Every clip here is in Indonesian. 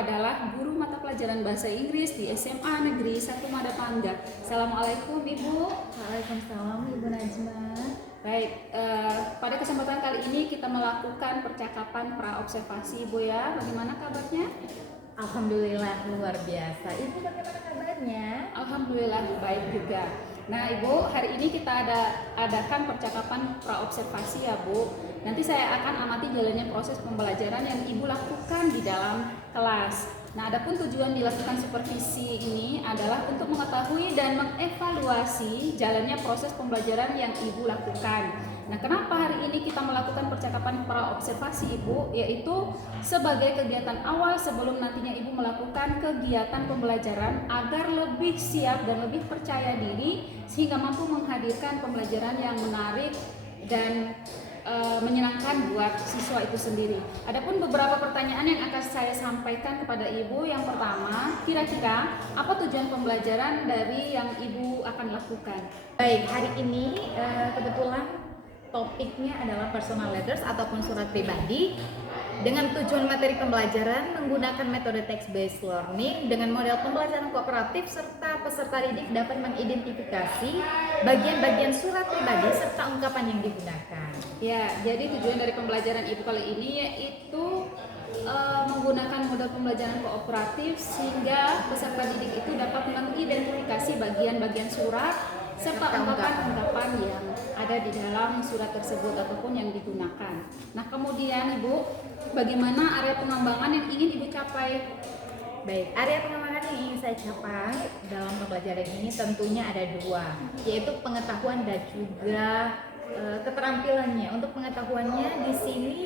adalah guru mata pelajaran bahasa Inggris di SMA Negeri 1 Madapangga. Assalamualaikum Ibu. Waalaikumsalam Ibu Najma. Baik, pada kesempatan kali ini kita melakukan percakapan pra-observasi Ibu ya. Bagaimana kabarnya? Alhamdulillah luar biasa. Ibu bagaimana kabarnya? Alhamdulillah baik juga. Nah Ibu, hari ini kita adakan percakapan pra-observasi ya Bu. Nanti saya akan amati jalannya proses pembelajaran yang Ibu lakukan di dalam kelas. Nah, adapun tujuan dilakukan supervisi ini adalah untuk mengetahui dan mengevaluasi jalannya proses pembelajaran yang Ibu lakukan. Nah, kenapa hari ini kita melakukan percakapan pra-observasi Ibu? Yaitu sebagai kegiatan awal sebelum nantinya Ibu melakukan kegiatan pembelajaran agar lebih siap dan lebih percaya diri sehingga mampu menghadirkan pembelajaran yang menarik dan menyenangkan buat siswa itu sendiri. Adapun beberapa pertanyaan yang akan saya sampaikan kepada Ibu. Yang pertama, kira-kira apa tujuan pembelajaran dari yang Ibu akan lakukan? Baik, hari ini kebetulan topiknya adalah personal letters ataupun surat pribadi dengan tujuan materi pembelajaran menggunakan metode text-based learning dengan model pembelajaran kooperatif serta peserta didik dapat mengidentifikasi bagian-bagian surat pribadi serta ungkapan yang digunakan. Ya, jadi tujuan dari pembelajaran Ibu kali ini yaitu menggunakan model pembelajaran kooperatif sehingga peserta didik itu dapat mengidentifikasi bagian-bagian surat serta ungkapan-ungkapan yang ada di dalam surat tersebut ataupun yang digunakan. Nah, kemudian Ibu, bagaimana area pengembangan yang ingin Ibu capai? Baik, area pengembangan yang ingin saya capai dalam pembelajaran ini tentunya ada dua, yaitu pengetahuan dan juga keterampilannya. Untuk pengetahuannya di sini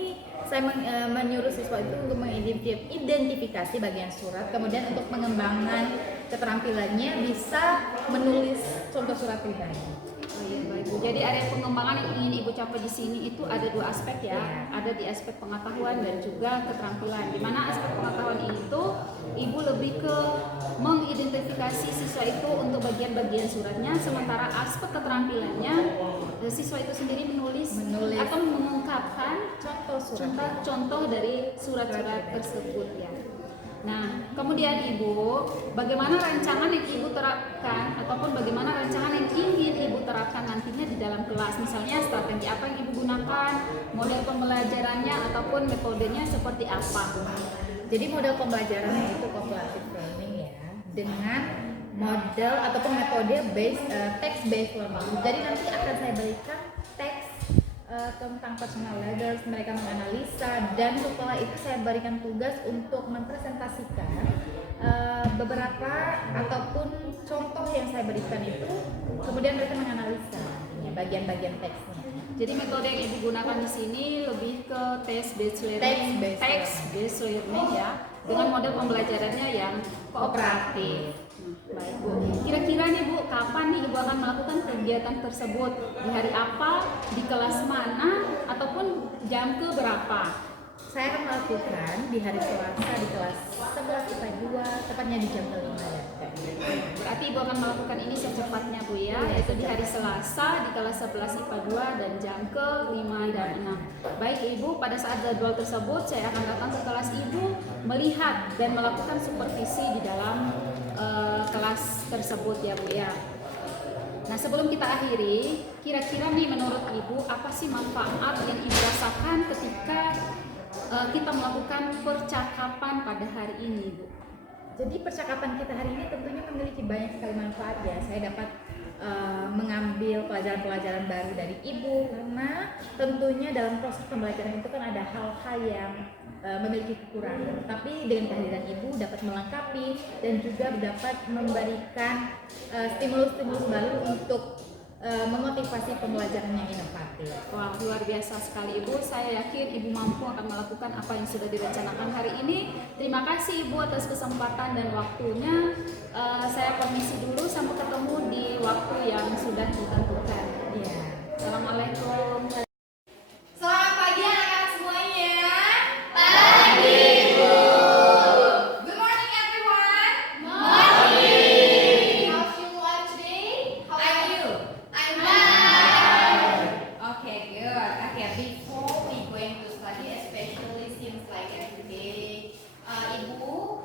saya menyuruh siswa itu untuk mengidentifikasi bagian surat, kemudian untuk pengembangan keterampilannya bisa menulis contoh surat pribadi. Oh iya, baik Bu. Jadi area pengembangan yang ingin Ibu capai di sini itu ada dua aspek ya. Ada di aspek pengetahuan dan juga keterampilan. Di mana aspek pengetahuan itu Ibu lebih ke mengidentifikasi siswa itu untuk bagian-bagian suratnya, sementara aspek keterampilannya siswa itu sendiri menulis. Atau mengungkapkan contoh dari surat-surat tersebut ya. Nah, kemudian Ibu, bagaimana rancangan yang Ibu terapkan ataupun bagaimana rancangan yang ingin Ibu terapkan nantinya di dalam kelas? Misalnya strategi apa yang Ibu gunakan, model pembelajarannya ataupun metodenya seperti apa? Jadi model pembelajarannya itu cooperative learning ya, dengan model ataupun metode text-based learning. Jadi nanti akan saya berikan teks tentang personal letters, mereka menganalisa, dan setelah itu saya berikan tugas untuk mempresentasikan beberapa ataupun contoh yang saya berikan itu, kemudian mereka menganalisa bagian-bagian teksnya. Jadi metode yang Ibu gunakan di sini lebih ke text-based learning ya, dengan model pembelajarannya yang kooperatif. Baik Bu, kira-kira nih Bu, kapan nih Ibu akan melakukan kegiatan tersebut? Di hari apa? Di kelas mana? Ataupun jam ke berapa? Saya akan melakukan di hari Selasa di kelas 11 IPA 2, tepatnya di jam 5 ya. Berarti Ibu akan melakukan ini secepatnya Bu ya, yaitu di hari Selasa di kelas 11 IPA 2 dan jam ke 5 dan 6. Baik Ibu, pada saat jadwal tersebut saya akan datang ke kelas Ibu, melihat dan melakukan supervisi di dalam kelas tersebut ya Bu ya. Nah, sebelum kita akhiri, kira-kira nih menurut Ibu apa sih manfaat yang Ibu rasakan ketika kita melakukan percakapan pada hari ini Bu? Jadi percakapan kita hari ini tentunya memiliki banyak sekali manfaat ya. Saya dapat mengambil pelajaran-pelajaran baru dari Ibu, karena tentunya dalam proses pembelajaran itu kan ada hal-hal yang memiliki kekurangan, tapi dengan kehadiran Ibu dapat melengkapi dan juga dapat memberikan stimulus-stimulus baru untuk memotivasi pembelajaran yang inovatif. Wah, luar biasa sekali Ibu. Saya yakin Ibu mampu akan melakukan apa yang sudah direncanakan hari ini. Terima kasih Ibu atas kesempatan dan waktunya. Saya permisi dulu, sampai ketemu di waktu yang sudah ditentukan. Ya. Assalamualaikum. Selamat pagi anak-anak semuanya. Pagi, Bu. Good morning everyone. Morning. How's you all today? How are you? I'm Fine. Okay, good. Okay, before we going to study, especially since like every day, Ibu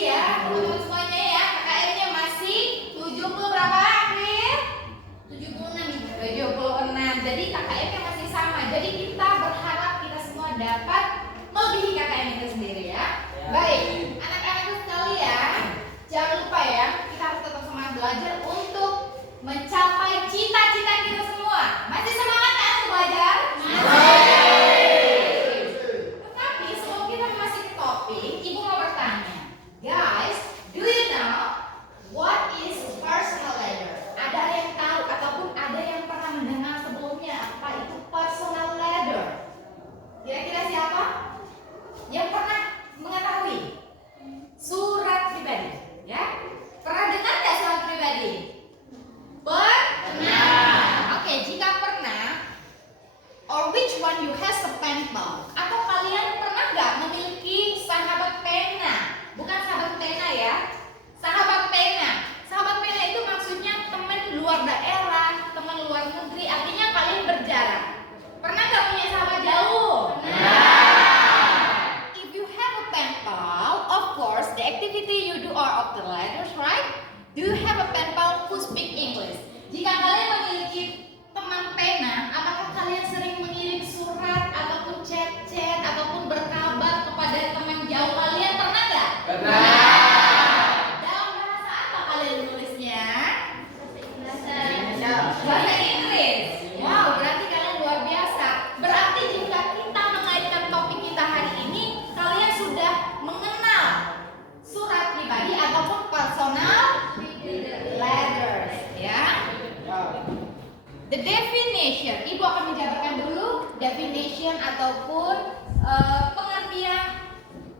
ya teman-teman semuanya ya. KKM-nya masih 70 berapa, April? 76. Jadi KKM-nya masih sama. Jadi kita berharap kita semua dapat melebihi KKM itu sendiri ya. Baik, anak-anakku sekalian, jangan lupa ya, kita harus tetap semangat belajar untuk mencapai cita-cita kita semua. Masih semangat kan untuk belajar? Tetapi sebelum kita masuk ke topik, Ibu mau bertanya, guys, do you know what is personal ladder? Ada yang tahu ataupun ada yang pernah mendengar sebelumnya apa itu personal ladder? Kira-kira siapa yang pernah mengetahui? Surat pribadi, ya? Pernah dengar nggak surat pribadi? Pernah. Oke, jika pernah, or which one you has a pen pal? Atau kalian pernah nggak memiliki sahabat pena? Bukan sahabat pena ya, sahabat pena. Sahabat pena itu maksudnya teman luar daerah, teman luar negeri. Artinya kalian berjarak. Pernah nggak punya sahabat jauh? If you have a pen pal, of course the activity you do are of the letters, right? Do you have a pen pal who speak English? Jika kalian memiliki teman pena, apakah kalian sering mengirim surat ataupun chat-chat ataupun berkabar kepada teman jauh kalian? Pernah nggak? Pernah. Dalam bahasa apa kalian menulisnya? Bahasa Inggris. Wow, berarti kalian luar biasa. Berarti jika kita mengaitkan topik kita hari ini, kalian sudah mengenal surat pribadi ataupun personal letters, ya. The definition, Ibu akan menjabarkan dulu definition ataupun pengertian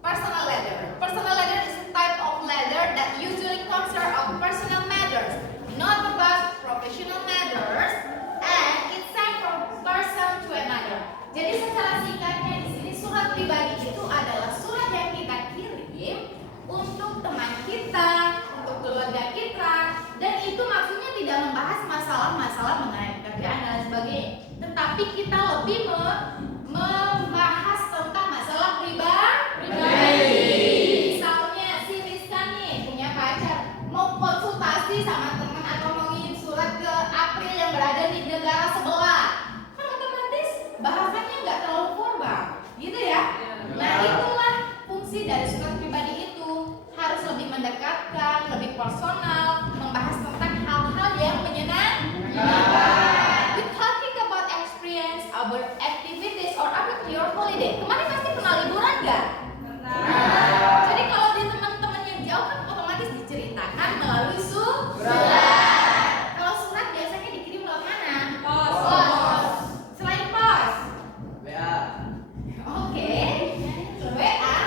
personal letter. Personal letter is a type of letter that usually concern of personal matters, not about professional matters, and it's sent from person to another. Jadi secara singkatnya di sini surat pribadi itu adalah surat yang kita kirim untuk teman kita, untuk keluarga kita, dan itu maksudnya tidak membahas masalah-masalah mengenai pekerjaan dan sebagainya, tetapi kita lebih membahas tentang masalah pribadi. Misalnya si Rizka nih punya pacar, mau konsultasi sama teman atau mau ngirim surat ke April yang berada di negara sebelah, kan otomatis bahasanya nggak terlalu formal, gitu ya. Nah itulah fungsi dari surat pribadi itu, harus lebih mendekatkan, lebih personal, membahas tentang hal-hal yang menyenangkan. We talking about experience, our activities, or about your holiday. Kemarin pasti pernah liburan nggak? Jadi kalau di teman-teman yang jauh kan otomatis diceritakan melalui surat. Kalau surat biasanya dikirim lewat mana? Pos. Selain pos? Oke. WA.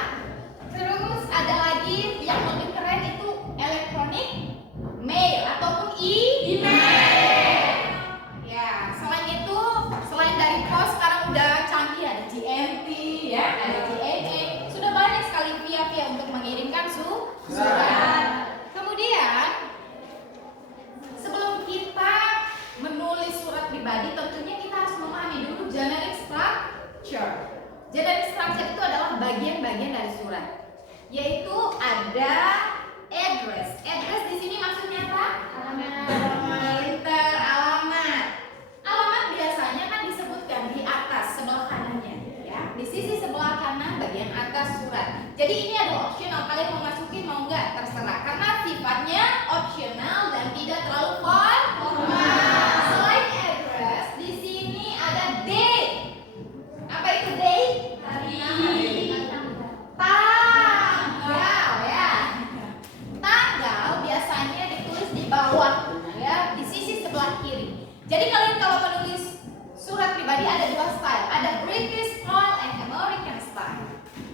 Terus ada lagi yang lebih keren itu elektronik mail ataupun email. Ya, selain itu, selain dari pos sekarang udah canggih, ada GMT ya, ada GMA. Sudah banyak sekali via untuk mengirimkan surat. Kemudian sebelum kita menulis surat pribadi, tentunya kita harus memahami dulu generic structure. Generic structure itu adalah bagian-bagian dari surat, yaitu ada address. Address di sini maksudnya apa? Alamat. Alamat biasanya kan disebutkan di atas sebelah kanannya, ya. Di sisi sebelah kanan bagian atas surat. Jadi ini ada optional, kalian mau masukin mau nggak terserah, karena sifatnya optional dan tidak terlalu formal. Selain address, di sini ada date. Apa itu date? Tanggal, ya. Tanggal biasanya ditulis di bawah, ya, di sisi sebelah kiri. Jadi kalian kalau menulis surat pribadi ada dua style, ada British style and American style.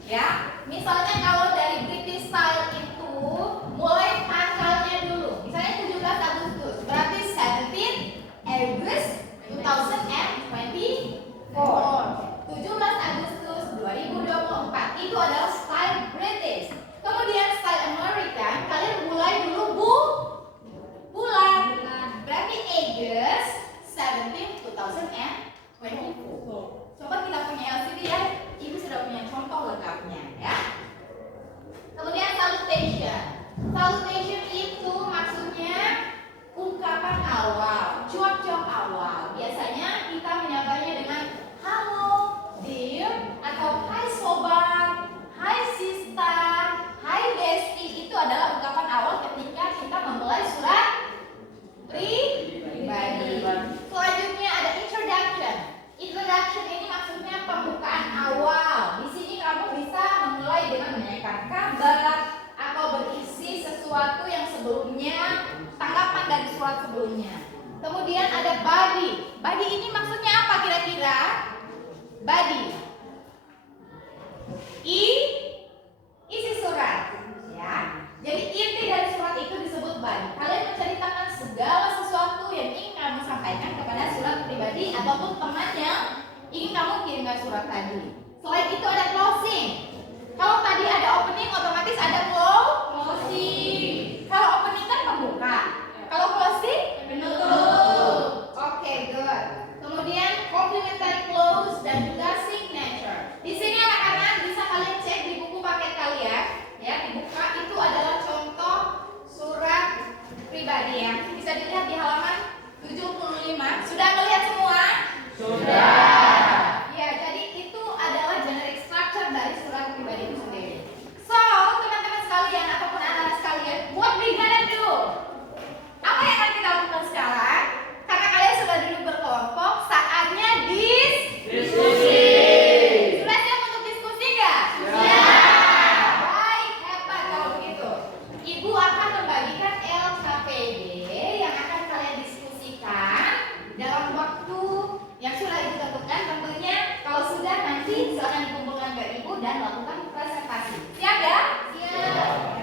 Ya, misalnya kalau dari British style itu mulai tanggalnya dulu, misalnya 17 Agustus, berarti Body ini maksudnya apa kira-kira? Body. Isi surat, ya. Jadi inti dari surat itu disebut body. Kalian menceritakan segala sesuatu yang ingin kamu sampaikan kepada surat pribadi ataupun teman yang ingin kamu kirimkan surat tadi. Selain itu ada closing. Kalau tadi ada opening, otomatis ada closing. Kalau opening kan pembuka. Kalau closing penutup. Oke, good. Kemudian complimentary close dan juga signature. Di sini anak-anak bisa kalian cek di buku paket kalian, ya, dibuka itu adalah contoh surat pribadi ya. Bisa dilihat di halaman 75. Sudah melihat semua? Sudah. Ya, jadi itu adalah generic structure dari surat pribadi itu sendiri. So, teman-teman sekalian ataupun anak-anak sekalian, what we gonna do? Apa yang akan kita lakukan sekarang? Karena kalian sudah duduk berkelompok, saatnya diskusi. Sudah siap untuk diskusi nggak? Siap. Baik, hebat kalau begitu. Ibu akan membagikan LKPD yang akan kalian diskusikan dalam waktu yang sudah ibu tentukan. Tentunya kalau sudah nanti silakan dikumpulkan ke ibu dan lakukan presentasi. Siap ya? Siap.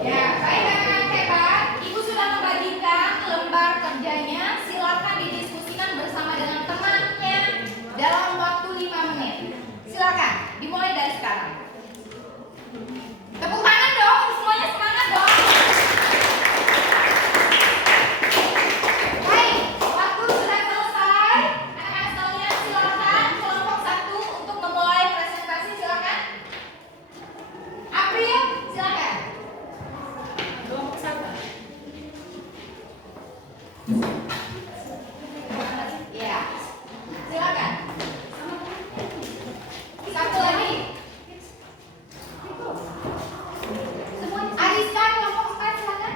Ya, baik anak-anak hebat. Ibu sudah membagikan lembar kerjanya. Silakan didiskusikan bersama dengan temannya dalam waktu 5 menit. Silakan, dimulai dari sekarang. Tepuk tangan dong, semuanya semangat dong. Baik, waktu sudah selesai. Anak-anak sekalian silakan kelompok 1 untuk memulai presentasi, silakan. April, silakan. Kelompok 1. Ya, silakan. Satu lagi. Ariska, kelompok 4, silakan.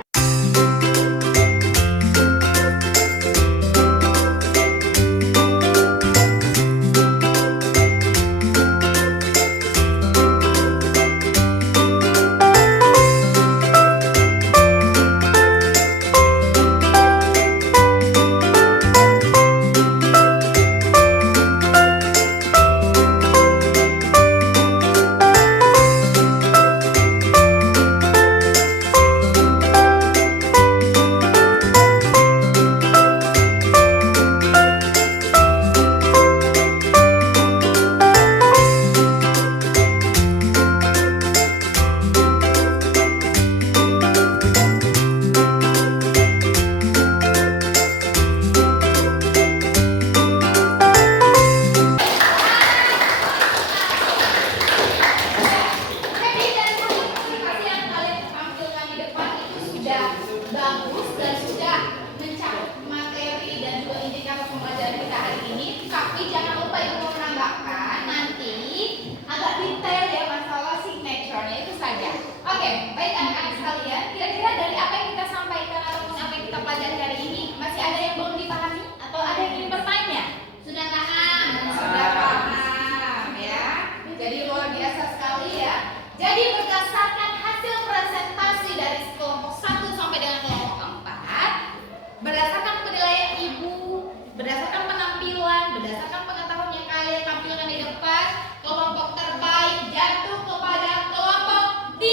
Jadi dari presentasi yang kalian tampilkan di depan itu sudah bagus dan sudah mencakup materi dan juga indikator pembelajaran kita hari ini. Tapi jangan lupa ibu mau menambahkan nanti agak detail ya masalah signature-nya itu saja. Oke, baik anak-anak sekalian, kira-kira dari apa yang kita sampaikan ataupun apa yang kita pelajari hari ini masih ada yang belum dipahami atau ada yang ingin bertanya? Sudah paham? Sudah paham ya. Jadi luar biasa sekali ya. Jadi berdasarkan hasil presentasi dari kelompok 1 sampai dengan kelompok 4, berdasarkan penilaian ibu, berdasarkan penampilan, berdasarkan pengetahuan yang kalian tampilkan di depan, kelompok terbaik jatuh kepada kelompok 3.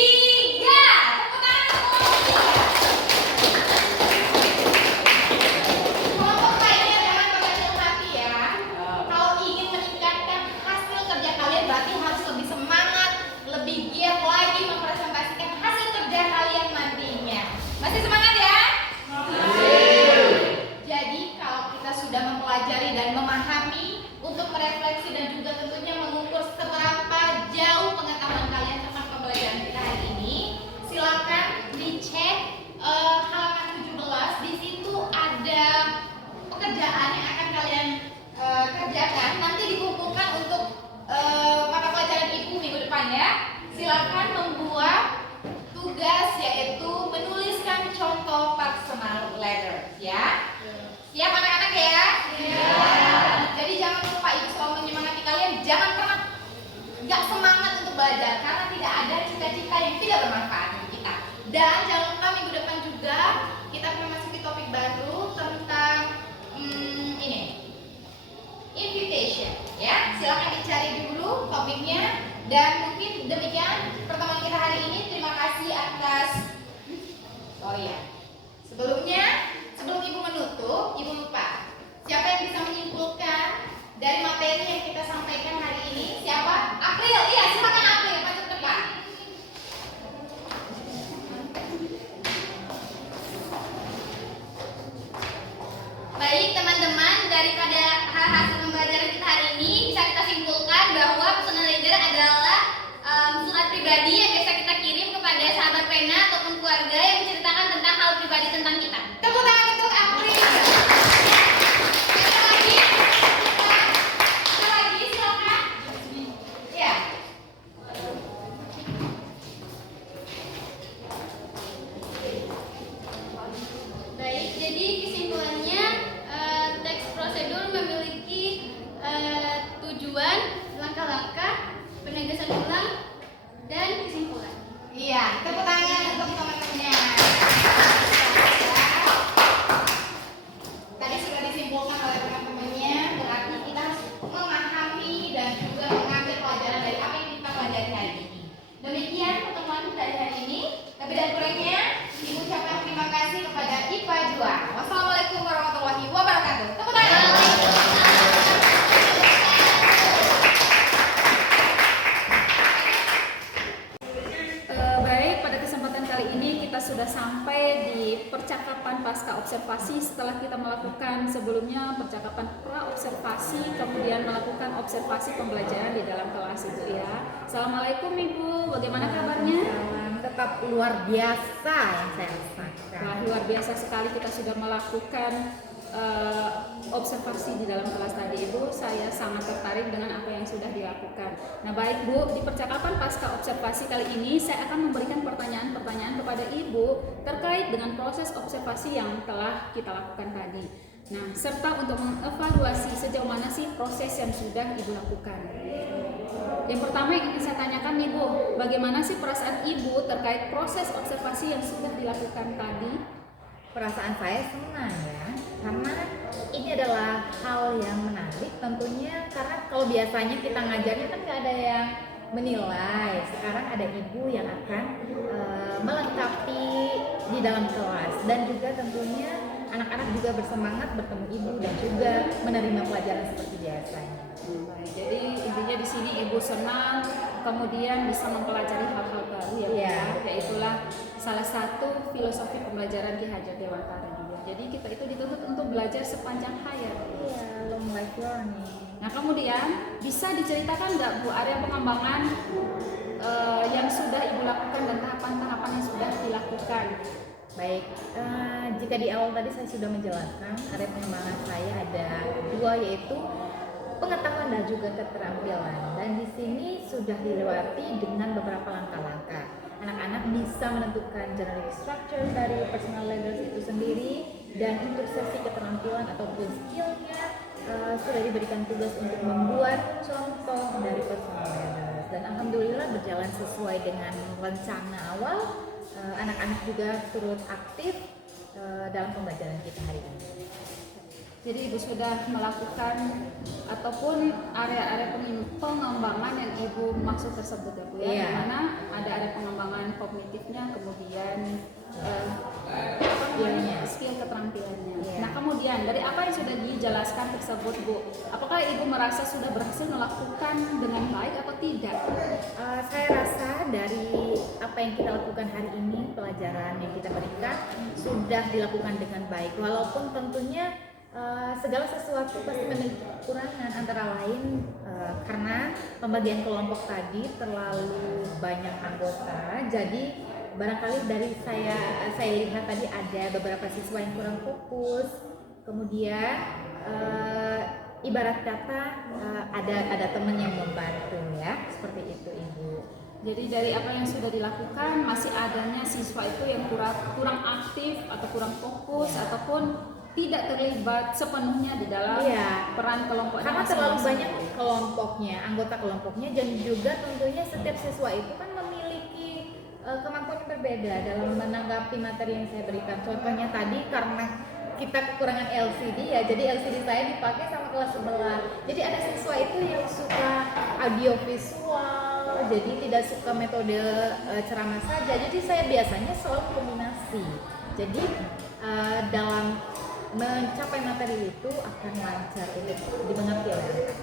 Tepuk tangan untuk kelompok 3. Kelompok lainnya jangan kecil hati ya. Kalau ingin meningkatkan hasil kerja kalian berarti harus lebih semangat, lebih giat lagi mempresentasikan hasil kerja kalian nantinya. Masih semangat ya? Jadi kalau kita sudah mempelajari dan memahami untuk merefleksi dan juga tentunya mengukur seberapa jauh pengetahuan kalian tentang pembelajaran kita hari ini, silakan dicek halaman 17. Di situ ada pekerjaan yang akan kalian kerjakan. Nanti dikumpulkan untuk mata pelajaran ibu minggu depan ya. Silakan membuat tugas yaitu menuliskan contoh personal letter ya. Siap anak-anak ya? Jangan pernah nggak semangat untuk belajar karena tidak ada cita-cita yang tidak bermanfaat bagi kita. Dan jangan lupa minggu depan juga kita akan memasuki topik baru tentang ini invitation. Ya, silakan dicari dulu topiknya. Dan mungkin demikian pertemuan kita hari ini. Terima kasih atas. Oh iya. Sebelum Ibu menutup, Ibu lupa. Siapa yang bisa menyimpulkan dari materi yang kita sampaikan hari ini? Siapa? April. Iya, silakan April. Maju ke depan. Baik teman-teman, daripada hasil pembelajaran kita hari ini bisa kita simpulkan bahwa personal ledger adalah surat pribadi yang biasa kita kirim kepada sahabat pena ataupun keluarga yang menceritakan tentang hal pribadi tentang kita. Tepuk tangan untuk April. Ada lagi, silakan. Ya. Baik, jadi kesimpulannya teks prosedur memiliki tujuan, langkah-langkah, penegasan ulang, dan kesimpulan. Iya, tepuk tangan untuk teman-temannya. Tadi sudah disimpulkan oleh teman-temannya, berarti kita harus memahami dan juga mengambil pelajaran dari apa yang kita pelajari hari ini. Demikian pertemuan dari hari ini. Lebih dan kurangnya, Ibu ucapkan terima kasih kepada IPA 2. Wassalamualaikum warahmatullahi wabarakatuh. Tepuk tangan. Baik, pada kesempatan kali ini kita sudah sampai di percakapan pasca observasi setelah kita melakukan sebelumnya percakapan pra-observasi, kemudian melakukan observasi pembelajaran di dalam kelas itu ya. Assalamualaikum Ibu, bagaimana kabarnya? Salam, tetap luar biasa yang saya rasakan. Wah, luar biasa sekali kita sudah melakukan observasi di dalam kelas tadi Ibu. Saya sangat tertarik dengan apa yang sudah dilakukan. Nah baik Bu, di percakapan pasca observasi kali ini saya akan memberikan pertanyaan-pertanyaan kepada Ibu terkait dengan proses observasi yang telah kita lakukan tadi. Nah, serta untuk mengevaluasi sejauh mana sih proses yang sudah Ibu lakukan. Yang pertama yang ingin saya tanyakan nih Bu, bagaimana sih perasaan Ibu terkait proses observasi yang sudah dilakukan tadi? Perasaan saya senang ya, karena ini adalah hal yang menarik tentunya, karena kalau biasanya kita ngajarnya kan nggak ada yang menilai. Sekarang ada ibu yang akan melengkapi di dalam kelas, dan juga tentunya anak-anak juga bersemangat bertemu ibu dan juga menerima pelajaran seperti biasanya. Baik, jadi intinya di sini Ibu senang, kemudian bisa mempelajari hal-hal baru ya, Iya. yaitulah salah satu filosofi pembelajaran Ki Hajar Dewantara juga. Jadi kita itu dituntut untuk belajar sepanjang hayat. Iya, long life learning. Nah kemudian bisa diceritakan nggak Bu area pengembangan yang sudah Ibu lakukan dan tahapan-tahapan yang sudah dilakukan? Baik, jika di awal tadi saya sudah menjelaskan area pengembangan saya ada dua, yaitu pengetahuan dan juga keterampilan. Dan di sini sudah dilewati dengan beberapa langkah-langkah. Anak-anak bisa menentukan generic structure dari personal leaders itu sendiri, dan untuk sesi keterampilan ataupun skillnya sudah diberikan tugas untuk membuat contoh dari personal leaders. Dan alhamdulillah berjalan sesuai dengan rencana awal. Anak-anak juga turut aktif dalam pembelajaran kita hari ini. Jadi Ibu sudah melakukan ataupun area-area pengembangan yang Ibu maksud tersebut ya Bu ya, Iya. di mana ada area pengembangan kognitifnya, kemudian skill keterampilannya. Iya. Nah kemudian dari apa yang sudah dijelaskan tersebut Bu, apakah Ibu merasa sudah berhasil melakukan dengan baik atau tidak? Saya rasa dari apa yang kita lakukan hari ini, pelajaran yang kita berikan sudah dilakukan dengan baik, walaupun tentunya segala sesuatu pasti memiliki kekurangan, antara lain karena pembagian kelompok tadi terlalu banyak anggota. Jadi barangkali dari saya lihat tadi ada beberapa siswa yang kurang fokus. Kemudian ibarat kata ada teman yang membantu ya, seperti itu Ibu. Jadi dari apa yang sudah dilakukan masih adanya siswa itu yang kurang aktif atau kurang fokus ataupun tidak terlibat sepenuhnya di dalam Iya. peran kelompoknya Karena terlalu masing-masing. banyak kelompoknya, anggota kelompoknya, dan juga tentunya setiap siswa itu kan memiliki kemampuan yang berbeda dalam menanggapi materi yang saya berikan. Contohnya tadi karena kita kekurangan LCD ya, jadi LCD saya dipakai sama kelas sebelah. Jadi ada siswa itu yang suka audiovisual, jadi tidak suka metode ceramah saja. Jadi saya biasanya selalu kombinasi. Jadi dalam mencapai materi itu akan lancar untuk dimengerti oleh anak.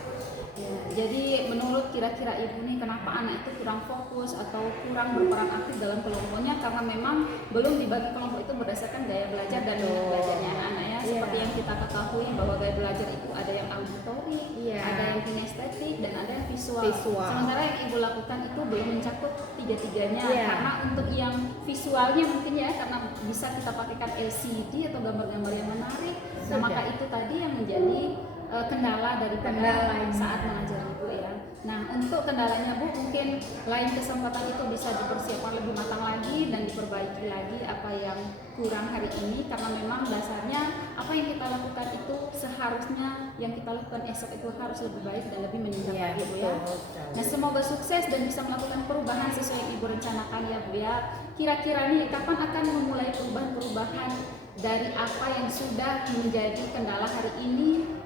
Ya, jadi menurut kira-kira ibu nih, kenapa anak itu kurang fokus atau kurang berperan aktif dalam kelompoknya? Karena memang belum dibagi kelompok itu berdasarkan gaya belajar dan minat belajarnya anak-anak ya. Iya. Seperti yang kita ketahui bahwa gaya belajar itu ada yang auditori, Iya. ada yang kinestetik, dan ada yang visual. Visual. Sementara yang ibu lakukan itu belum mencakup tiga-tiganya. Iya. Karena untuk yang visualnya mungkin ya, karena bisa kita pakaikan LCD atau gambar-gambar yang menarik. Nah, Sudah. maka itu tadi yang menjadi kendala daripada Kendalanya. saat mengajar ibu ya. Nah, untuk kendalanya Bu, mungkin lain kesempatan itu bisa dipersiapkan lebih matang lagi dan diperbaiki lagi apa yang kurang hari ini, karena memang dasarnya apa yang kita lakukan itu seharusnya yang kita lakukan esok itu harus lebih baik dan lebih meningkat Iya, lagi Bu ya. betul. Nah, semoga sukses dan bisa melakukan perubahan sesuai yang ibu rencanakan ya Bu ya. Kira-kira nih kapan akan memulai perubahan-perubahan dari apa yang sudah menjadi kendala hari ini?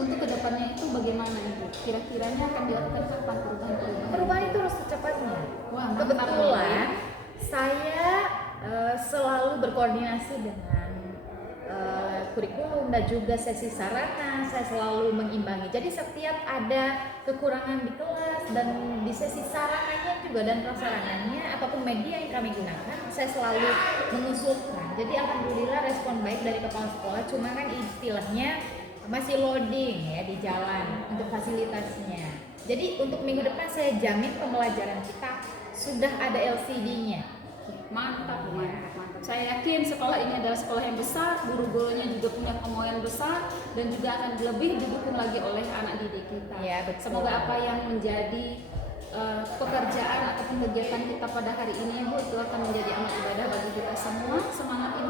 Untuk kedepannya itu bagaimana Ibu? Kira-kiranya akan dilakukan kapan perubahan-perubahan? Perubahan itu harus secepatnya. Wah, mantap Kebetulan nih. saya selalu berkoordinasi dengan kurikulum dan juga sesi sarana. Saya selalu mengimbangi. Jadi setiap ada kekurangan di kelas dan di sesi sarananya juga dan prasarananya ataupun media yang kami gunakan, saya selalu mengusulkan. Jadi alhamdulillah respon baik dari kepala sekolah. Cuma kan istilahnya masih loading ya di jalan untuk fasilitasnya. Jadi untuk minggu depan saya jamin pembelajaran kita sudah ada LCD-nya. Mantap, Bu, mantap, mantap. Saya yakin sekolah ini adalah sekolah yang besar, guru-gurunya juga punya kemauan besar dan juga akan lebih didukung lagi oleh anak didik kita. Ya, betul. Semoga apa yang menjadi pekerjaan ataupun kegiatan kita pada hari ini Bu, itu akan menjadi amal ibadah bagi kita semua. Semangat Ibu